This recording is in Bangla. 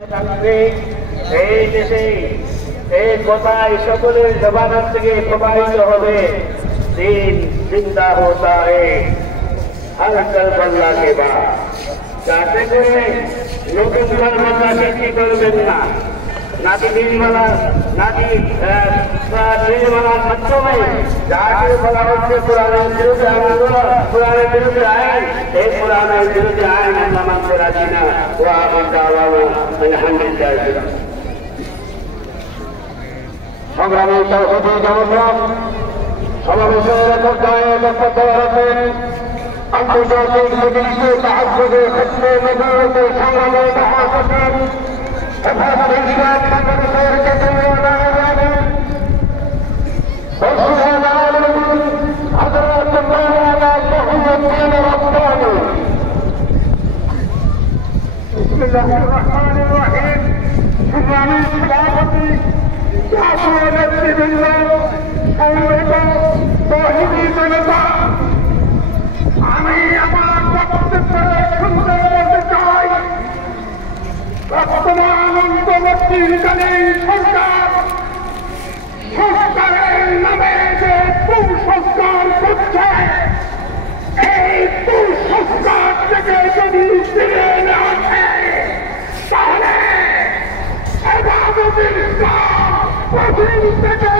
এই দেশে এই কথায় সকলের জবানের থেকে প্রবাহিত হবে দিন জিন্দা হতা হে হর কালবাল্লা কে বাদ। যাতে করে নতুন কালবাল্লা সৃষ্টি করবেন না, নাকি দিনমালা নাকি দিনমালার মাধ্যমে যাকে বলা হচ্ছে কোরআনের বিরুদ্ধে আন্দোলন, কোরআনের বিরুদ্ধে আইন, এই কোরআনের বিরুদ্ধে আইন আমরা মানতে রাজি না। ও আলহামদুলিল্লাহ। সংগ্রামী জনগণ সমাবেশের পর্যায়ে বক্তব্য রাখেন আন্তর্জাতিক মজলিসে তাহাজ্জুদে খতমে নবুওয়াত সংগ্রামী মহাসচিব হেফাজত ইসলাম বাংলাদেশের কেন্দ্রীয় নায়েব বর্ষিয়ান আলম হযরত মাওলানা মহিউদ্দিন রব্বানী। বিসমিল্লাহির রহমানির রহিম। সংগ্রামী সভাপতি জাতীয় নেতৃবৃন্দ, সমবেত তৌহিদি জনতা, আমি আমার বক্তব্যে সুন্দর বলতে চাই, বর্তমান অন্তর্বর্তীকালীন সরকার সংস্কারের নামে যে কুসংস্কার করছে, এই কুসংস্কার থেকে যদি ফিরে না আসে তাহলে এবাদতের ইসলাম প্রথম থেকে